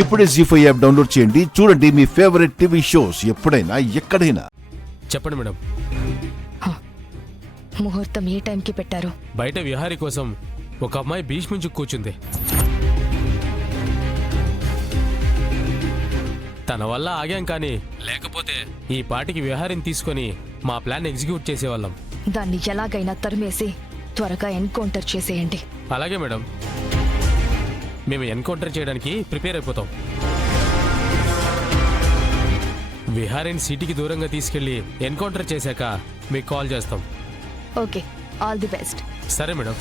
ఇప్పుడే జీ5 app download చేయండి. చూడండి మీ ఫేవరెట్ టీవీ షోస్ ఎప్పుడైనా ఎక్కడైనా. చెప్పండి మేడం. ముహూర్తం ఏ టైంకి పెట్టారు? బయట విహారీ కోసం ఒక అమ్మాయి బీచ్ నుంచి కూర్చుంది. తన వల్ల ఆగాం, కానీ లేకపోతే ఈ పాటికి విహారీని తీసుకొని మా ప్లాన్ ఎగ్జిక్యూట్ చేసేవాళ్ళం. దాన్ని ఎలాగైనా తరిమేసి త్వరగా ఎన్కౌంటర్ చేసేయండి. అలాగే మేడం, మేము ఎన్కౌంటర్ చేయడానికి ప్రిపేర్ అయిపోతాం. విహారీని సిటీకి దూరంగా తీసుకెళ్లి ఎన్కౌంటర్ చేశాక మీకు కాల్ చేస్తాం. Okay, all the best. సరే మేడం.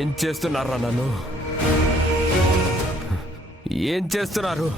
ఏం చేస్తున్నారా? నన్ను ఏం చేస్తున్నారు?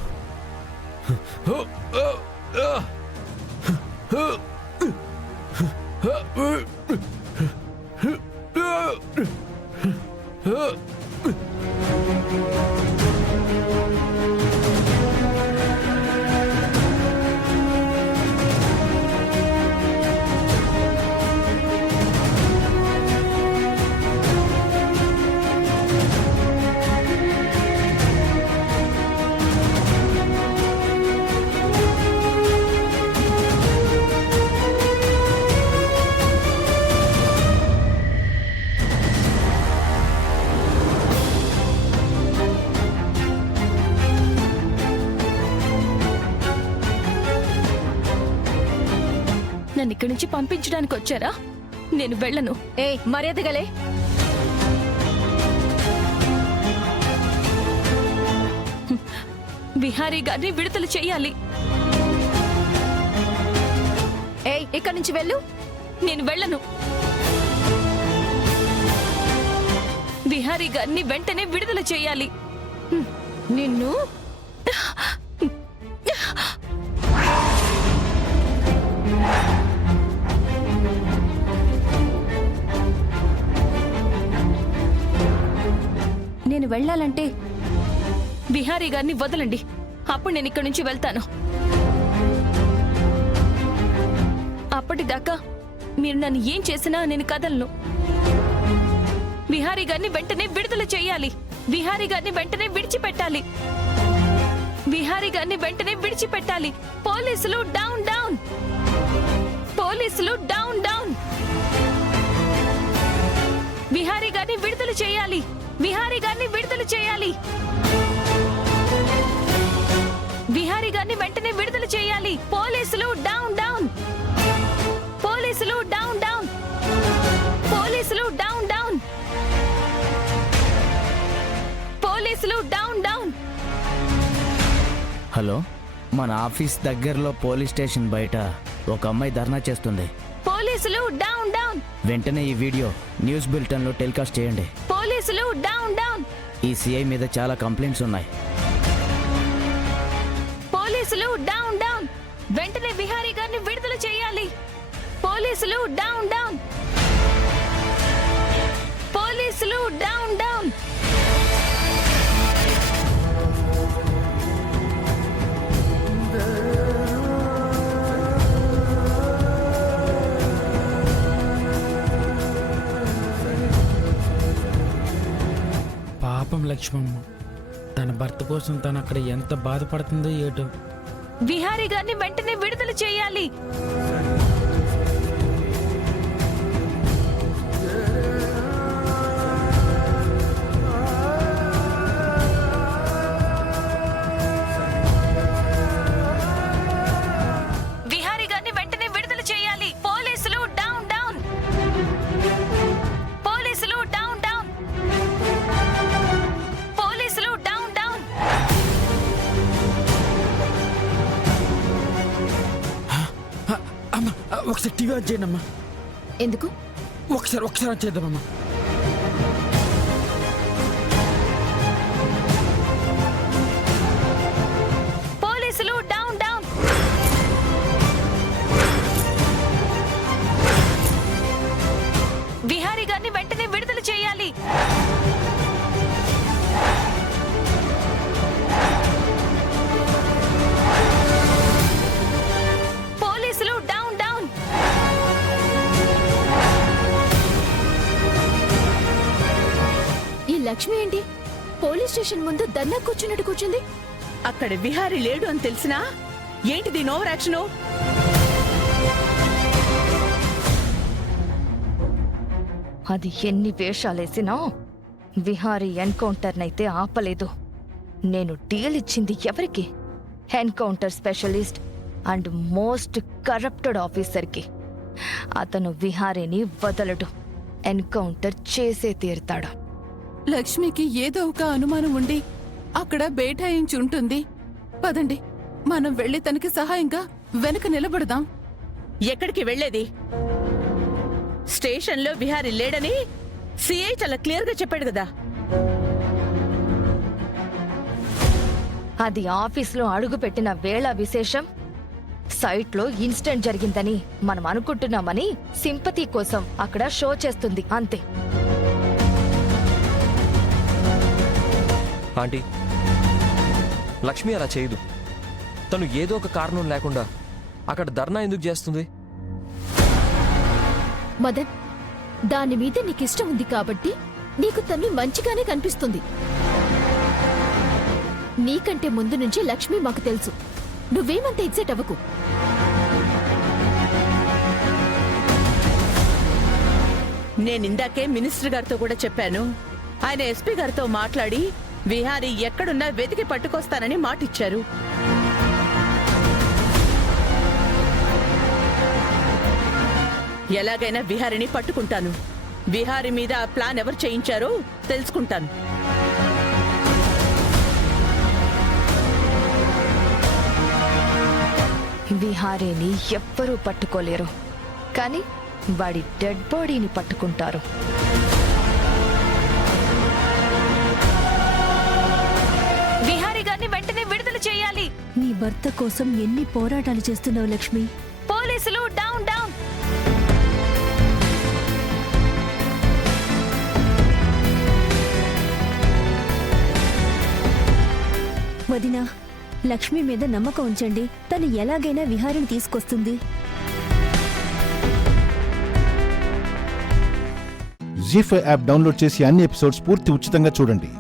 నన్ను ఇక్కడి నుంచి పంపించడానికి వచ్చారా? నేను వెళ్ళను. మర్యాదగలే. విహారీ గారిని విడుదల చేయాలి. ఇక్కడి నుంచి వెళ్ళు. నేను వెళ్ళను. విహారీ గారిని వెంటనే విడుదల చేయాలి. నిన్ను నేను వెళ్ళాలంటే విహారీ గారిని వదలండి. అప్పుడు నేను ఇక్కడి నుంచి వెళ్తాను. అప్పటిదాకా మీరు నన్ను ఏం చేసినా నేను కదలను. విహారీ గారిని వెంటనే విడుదల చేయాలి. విహారీ గారిని వెంటనే విడిచిపెట్టాలి. విహారీ గారిని వెంటనే విడిచిపెట్టాలి. పోలీసులు డౌన్ డౌన్. పోలీసులు డౌన్ డౌన్. విహారీ గారిని విడుదల చేయాలి. విహారీ గారిని విడుదల చేయాలి. విహారీ గారిని వెంటనే విడుదల చేయాలి. పోలీసులు డౌన్ డౌన్. పోలీసులు డౌన్ డౌన్. పోలీసులు డౌన్ డౌన్. పోలీసులు డౌన్ డౌన్. హలో, మన ఆఫీస్ దగ్గరలో పోలీస్ స్టేషన్ బయట ఒక అమ్మాయి ధర్నా చేస్తుంది. పోలీసులు డౌన్ డౌన్. వెంటనే ఈ వీడియో న్యూస్ బులెటిన్ లో టెలికాస్ట్ చేయండి. పోలీసులు డౌన్ డౌన్. ఈ సిఐ మీద చాలా కంప్లైంట్స్ ఉన్నాయి. పోలీసులు డౌన్ డౌన్. వెంటనే విహారీ గారిని విడుదల చేయాలి. పోలీసులు డౌన్ డౌన్. పోలీసులు డౌన్ డౌన్. పాపం లక్ష్మమ్మ, తన భర్త కోసం తను అక్కడ ఎంత బాధపడుతుందో ఏటో. విహారీ గారిని వెంటనే విడుదల చేయాలి. విహారీ గారిని వెంటనే విడుదల చేయాలి. పోలీసులు డౌన్ డౌన్. వీడియో ఆన్ చేయండి అమ్మా. ఎందుకు? ఒకసారి ఆన్ చేద్దామమ్మా. పోలీసులు డౌన్ డౌన్. విహారీ గారిని వెంటనే విడుదల చేయాలి. పోలీసులు డౌన్ డౌన్. ఈ లక్ష్మి ఏంటి పోలీస్ స్టేషన్ ముందు ధర్నా కూర్చుంది? అక్కడ విహారీ లేడు అని తెలిసినా ఏంటిది ఓవర్ యాక్షను? అది ఎన్ని వేషాలేసినా విహారీ ఎన్కౌంటర్నైతే ఆపలేదు. నేను డీల్ ఇచ్చింది ఎవరికి? Encounter specialist and most corrupted ఆఫీసర్కి. అతను విహారీని వదలడు, ఎన్కౌంటర్ చేసే తీరుతాడు. లక్ష్మికి ఏదో ఒక అనుమానం ఉండి అక్కడ బైఠాయించి ఉంటుంది. పదండి, మనం వెళ్ళి తనకి సహాయంగా వెనక నిలబడదాం. ఎక్కడికి వెళ్లేది? స్టేషన్లో విహారీ లేడని సిఐ చాలా క్లియర్ గా చెప్పాడు కదా. అది ఆఫీస్లో అడుగుపెట్టిన వేళ విశేషం. సైట్లో ఇన్సిడెంట్ జరిగిందని మనం అనుకుంటున్నామని సింపతి కోసం అక్కడ షో చేస్తుంది, అంతే. ఆంటీ, లక్ష్మి అలా చేయదు. తను ఏదో ఒక కారణం లేకుండా అక్కడ ధర్నా ఎందుకు చేస్తుంది? మదన్, దాని మీద నీకిష్టం ఉంది కాబట్టి నీకు తన్ని మంచిగానే కనిపిస్తుంది. నీకంటే ముందు నుంచి లక్ష్మి మాకు తెలుసు. నువ్వేమంత ఎగ్జైట్ అవ్వకు. నేనిందాకే మినిస్టర్ గారితో కూడా చెప్పాను. ఆయన ఎస్పీ గారితో మాట్లాడి విహారీ ఎక్కడున్నా వెతికి పట్టుకొస్తానని మాటిచ్చారు. ఎలాగైనా విహారీని పట్టుకుంటాను. విహారీ మీద ఆ ప్లాన్ ఎవరు చేయించారో తెలుసుకుంటాను. విహారీని ఎవ్వరూ పట్టుకోలేరు, కానీ వాడి డెడ్ బాడీని పట్టుకుంటారు. విహారీ గారిని వెంటనే విడుదల చేయాలి. నీ భర్త కోసం ఎన్ని పోరాటాలు చేస్తున్నావు లక్ష్మి? పోలీసులు డౌన్ డౌన్. వదినా, లక్ష్మి మీద నమ్మకం ఉంచండి. తను ఎలాగైనా విహారిని తీసుకొస్తుంది. జీ5 యాప్ డౌన్లోడ్ చేసి అన్ని ఎపిసోడ్స్ పూర్తి ఉచితంగా చూడండి.